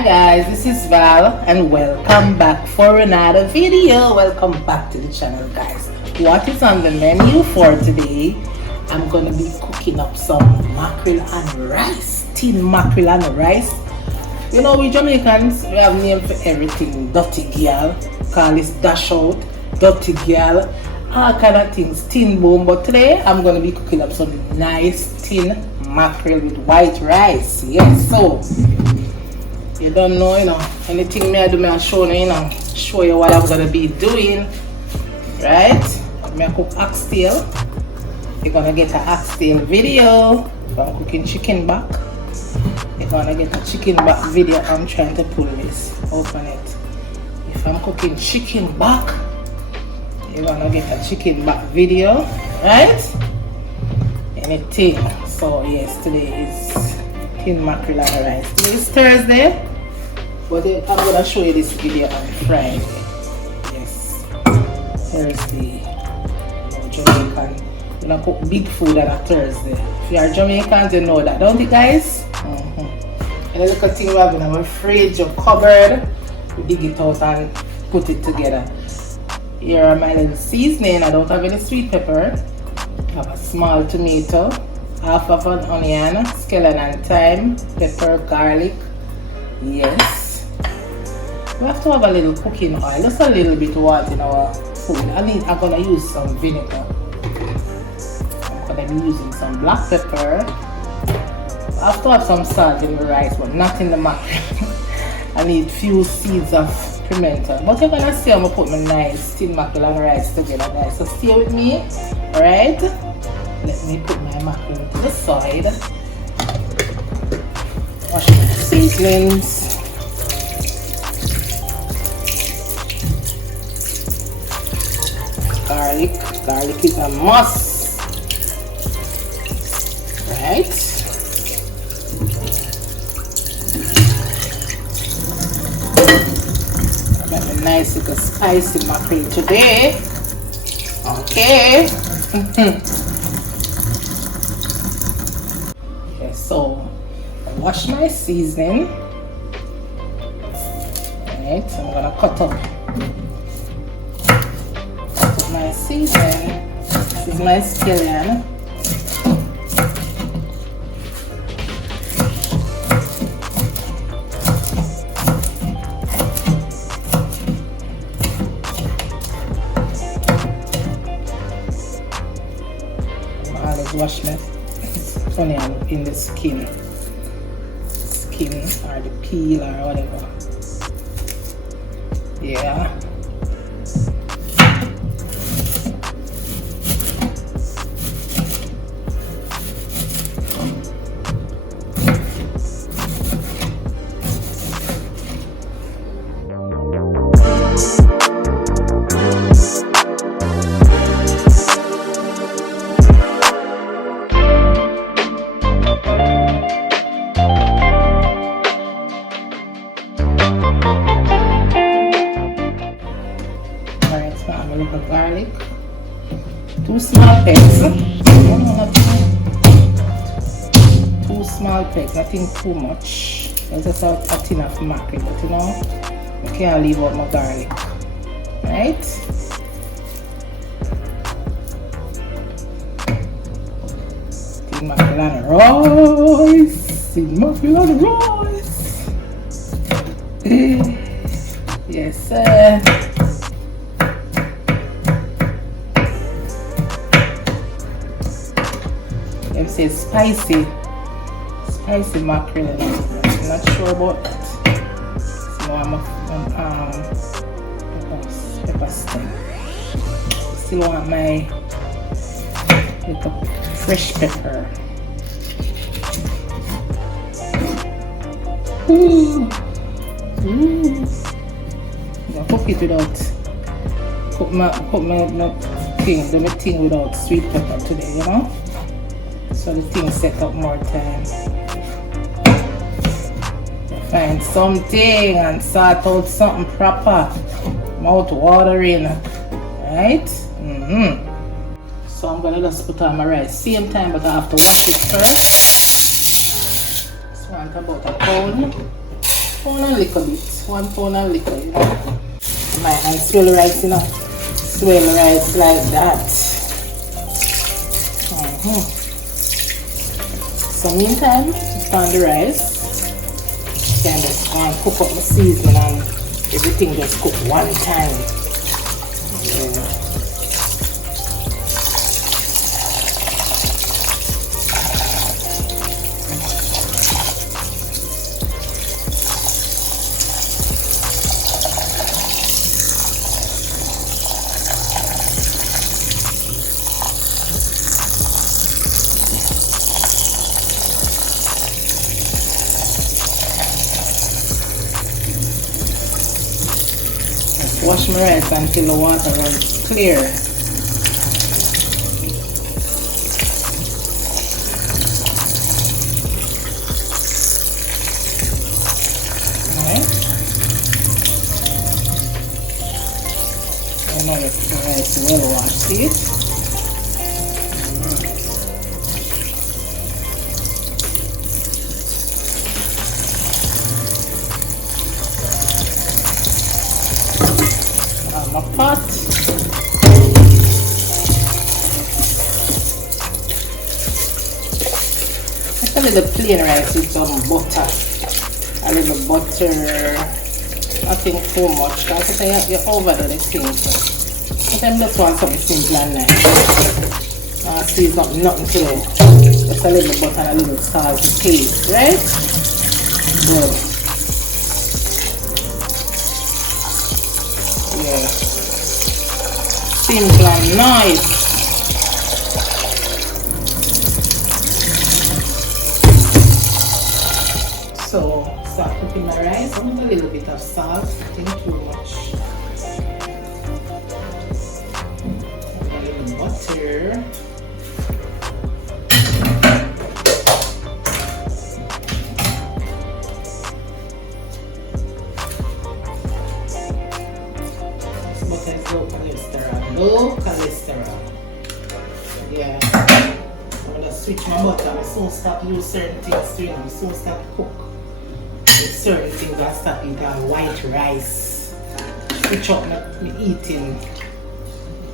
Hi guys, this is Val and welcome back for another video. Welcome back to the channel guys. What is on the menu for today? I'm gonna be cooking up some mackerel and rice. Tin mackerel and rice. You know, we Jamaicans, we have name for everything. Dirty girl, call this dash out, dirty girl, all kind of things, tin boom. But today I'm gonna be cooking up some nice tin mackerel with white rice. Yes, so you don't know, anything I do, I show you what I'm gonna be doing, right? I cook oxtail. You're gonna get an oxtail video. If I'm cooking chicken back, you're gonna get a chicken back video. I'm trying to pull this, open it. If I'm cooking chicken back, you're gonna get a chicken back video, right? Anything. So yes, today is tin mackerel and rice. Today is Thursday, but I'm gonna show you this video on Friday. Yes, Thursday. Jamaican, you don't cook big food on a Thursday. If you are Jamaicans, you know that, don't you guys? And the little thing we have in our fridge or cupboard, we dig it out and put it together. Here are my little seasoning. I don't have any sweet pepper. I have a small tomato, half of an onion, scallion and thyme, pepper, garlic. Yes. We have to have a little cooking oil, just a little bit of water in our food. I'm gonna use some vinegar. I'm gonna be using some black pepper. I have to have some salt in the rice, but not in the mackerel. I need few seeds of pimento. But you're gonna see I'm gonna put my nice tin mackerel and rice together, guys. So stay with me, alright? Let me put my mackerel to the side. Wash my seasonings. Garlic is a must, right? I make a nice little spicy mackerel today. Okay. Okay, so I wash my seasoning. Right, so I'm gonna cut up my seasoning. This is my scallion. I always wash my onion in the skin or the peel or whatever. Yeah. Garlic, 2 small pegs. Two small pegs, nothing too much. There's just a tin of mackerel, but I can't leave out my garlic, right? Tin mackerel and rice. Tin mackerel and rice. Yes, sir. Them say spicy mackerel. I'm not sure about that. So I'm pepper steak. Still want my little fresh pepper. Ooh. I'm gonna cook it without cook my thing without sweet pepper today, so the thing set up more time. Find something and sort out something proper. Mouth-watering, right? So I'm gonna just put on my rice same time, but I have to wash it first. This one's about a pound. pound and little bit. 1 pound and little, you know. My hand swell rice, you know. Swell rice like that. So meantime, on the rice, can just go and cook up my seasoning and everything just cook one time. Yeah. Wash my rice until the water runs clear. Alright. I know the rice well washed, see it? My pot. Just a little plain rice with some butter. A little butter. Nothing too much. Because you're over the thing. But I just want something simple and nice. See, it's not nothing to it. Just a little butter and a little salt to taste, right? Good. Yeah. Simple and nice. So start cooking my rice. I want a little bit of salt, nothing too much. A little butter. Low cholesterol. Yeah. I'm gonna switch my butter. I soon stop use certain things to, you know, I soon stop cook with certain things. I stop eating white rice. Switch up my eating.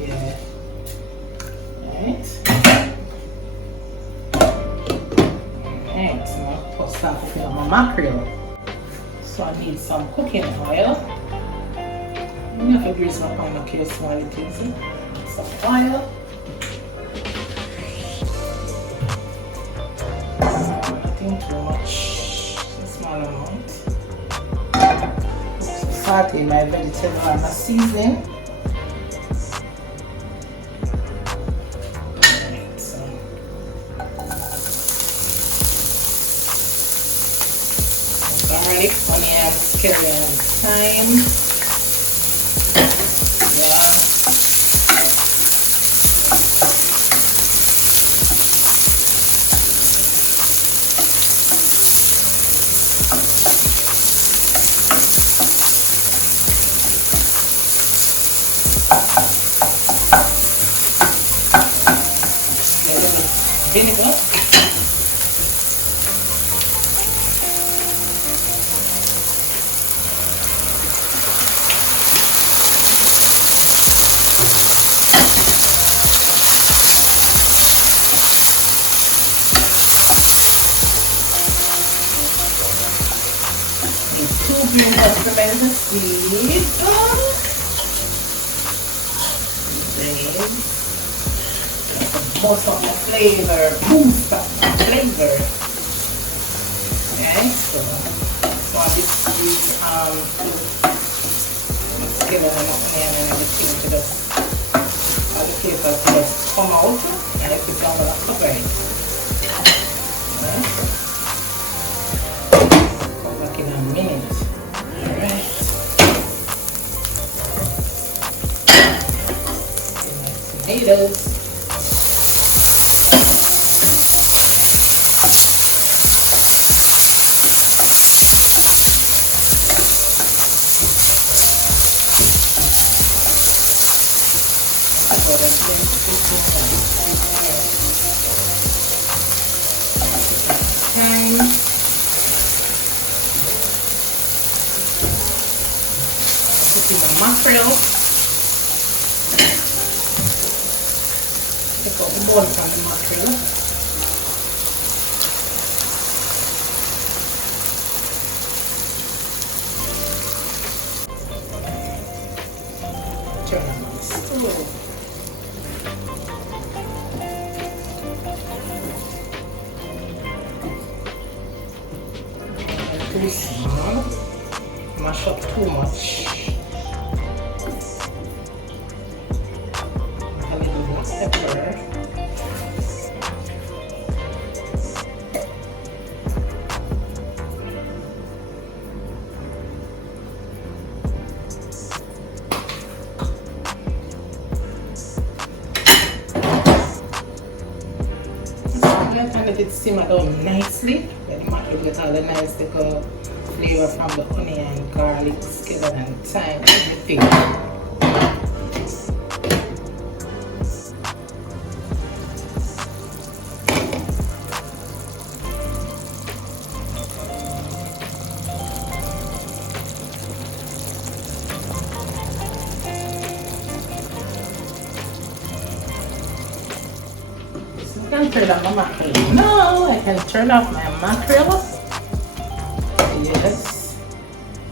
Yeah. Right. Alright, so I'm gonna start cooking on my mackerel. So I need some cooking oil. I'm going to grease my pan and kill small things. Some oil. Nothing too much. A small amount. So saute my vegetable and my seasoning. Garlic, onion, scallion, thyme. Vinegar. Two green vegetables, seeds. Most of the flavor, boost up the flavor. Okay, so this together and onion and everything to just all the flavors just come out and if it's not gonna cover it. Okay. Come back in a minute. Alright. Tomatoes. Put the bone from the mackerel. Turn on the stove. Too small. Mash up too much. A little black pepper. And let it simmer down nicely. Then the mackerel get all the nice little flavor from the onion, garlic, skeleton, and thyme, everything. I can turn off my mackerel. No, I can turn off my mackerel. Yes.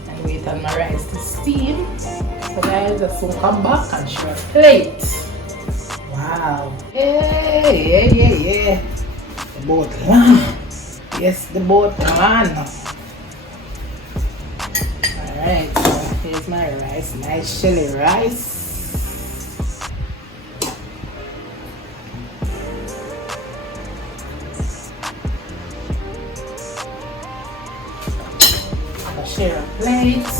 And wait on my rice to steam. So guys, I soon come back and show a plate. Wow. Yeah. The boat land. Yes, the boat land. Alright, so here's my rice. Nice chili rice. Share a plate.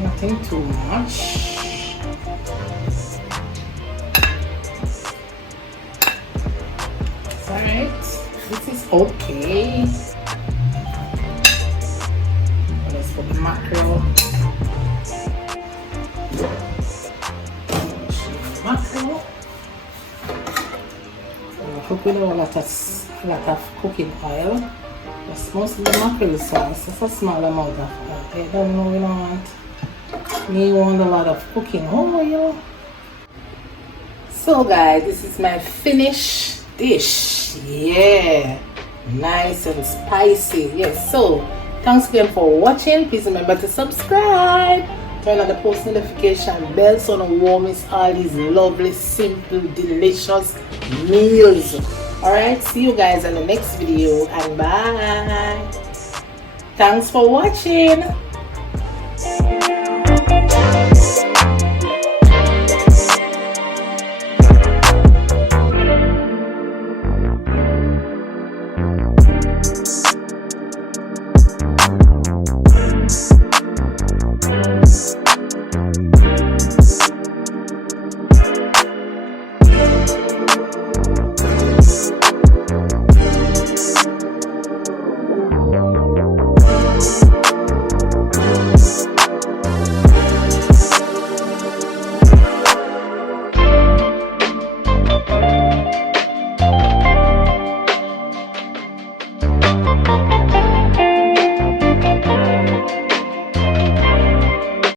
Nothing too much. That's alright. This is okay. Let's put the mackerel. Mackerel. I cook with a lot of cooking oil. That's mostly the mackerel sauce. It's a small amount of oil. I don't know, you don't want a lot of cooking oil. So guys, this is my finished dish. Yeah, nice and spicy. Yes, so thanks again for watching. Please remember to subscribe. Turn on the post notification bell so you won't miss all these lovely, simple, delicious meals. Alright, see you guys in the next video and bye. Thanks for watching.